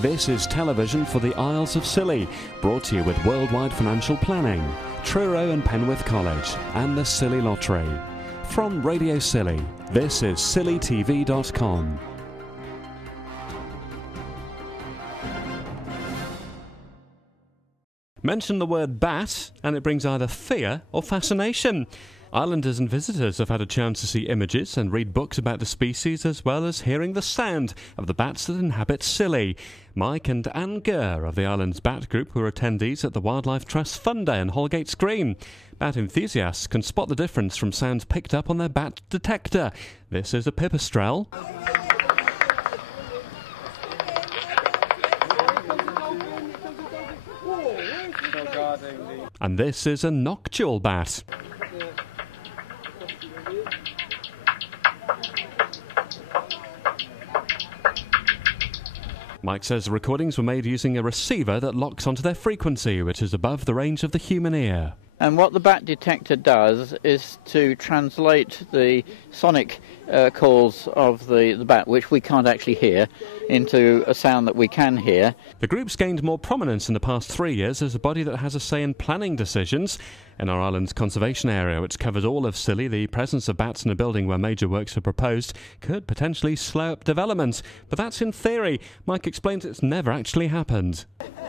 This is television for the Isles of Scilly, brought to you with Worldwide Financial Planning, Truro and Penwith College, and the Scilly Lottery. From Radio Scilly, this is scillytv.com. Mention the word bat, and it brings either fear or fascination. Islanders and visitors have had a chance to see images and read books about the species, as well as hearing the sound of the bats that inhabit Scilly. Mike and Anne Gurr of the island's bat group were attendees at the Wildlife Trust Fun Day on Holgate's Green. Bat enthusiasts can spot the difference from sounds picked up on their bat detector. This is a pipistrelle. And this is a nocturnal bat. Mike says the recordings were made using a receiver that locks onto their frequency, which is above the range of the human ear. And what the bat detector does is to translate the sonic calls of the bat, which we can't actually hear, into a sound that we can hear. The group's gained more prominence in the past 3 years as a body that has a say in planning decisions. In our island's conservation area, which covers all of Scilly, the presence of bats in a building where major works are proposed could potentially slow up development. But that's in theory. Mike explains it's never actually happened.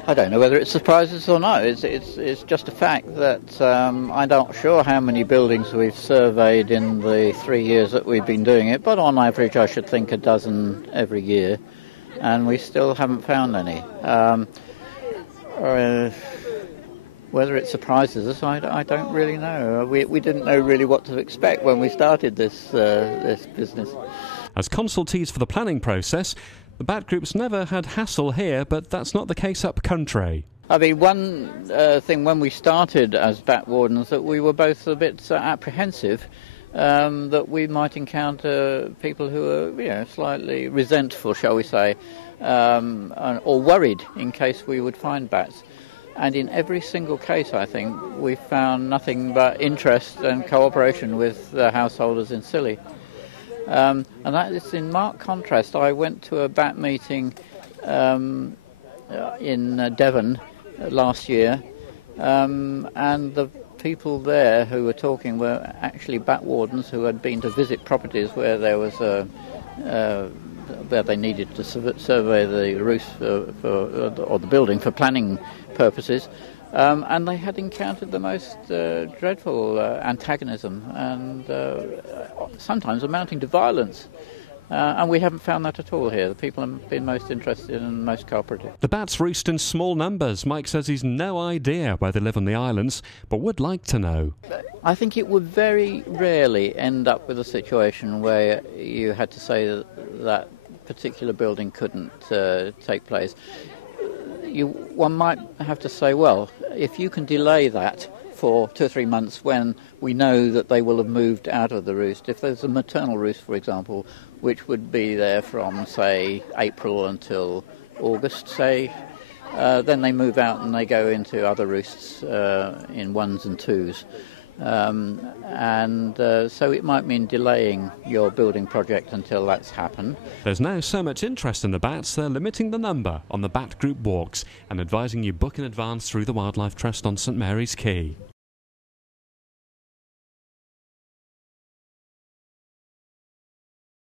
I don't know whether it surprises or not. It's just a fact that I'm not sure how many buildings we've surveyed in the 3 years that we've been doing it, but on average I should think a dozen every year, and we still haven't found any. Whether it surprises us, I don't really know. We didn't know really what to expect when we started this business. As consultees for the planning process, the bat group's never had hassle here, but that's not the case up country. I mean, one thing when we started as bat wardens, that we were both a bit apprehensive that we might encounter people who are, slightly resentful, shall we say, or worried in case we would find bats. And in every single case, I think, we found nothing but interest and cooperation with the householders in Scilly. And that is in marked contrast. I went to a bat meeting in Devon last year, and the people there who were talking were actually bat wardens who had been to visit properties where there was where they needed to survey the roof or the building for planning purposes. And they had encountered the most dreadful antagonism and sometimes amounting to violence. And we haven't found that at all here. The people have been most interested and most cooperative. The bats roost in small numbers. Mike says he's no idea where they live on the islands, but would like to know. I think it would very rarely end up with a situation where you had to say that particular building couldn't take place. One might have to say, well, if you can delay that for 2 or 3 months when we know that they will have moved out of the roost, if there's a maternal roost, for example, which would be there from, say, April until August, say, then they move out and they go into other roosts in 1s and 2s. So it might mean delaying your building project until that's happened. There's now so much interest in the bats, they're limiting the number on the bat group walks and advising you book in advance through the Wildlife Trust on St Mary's Quay.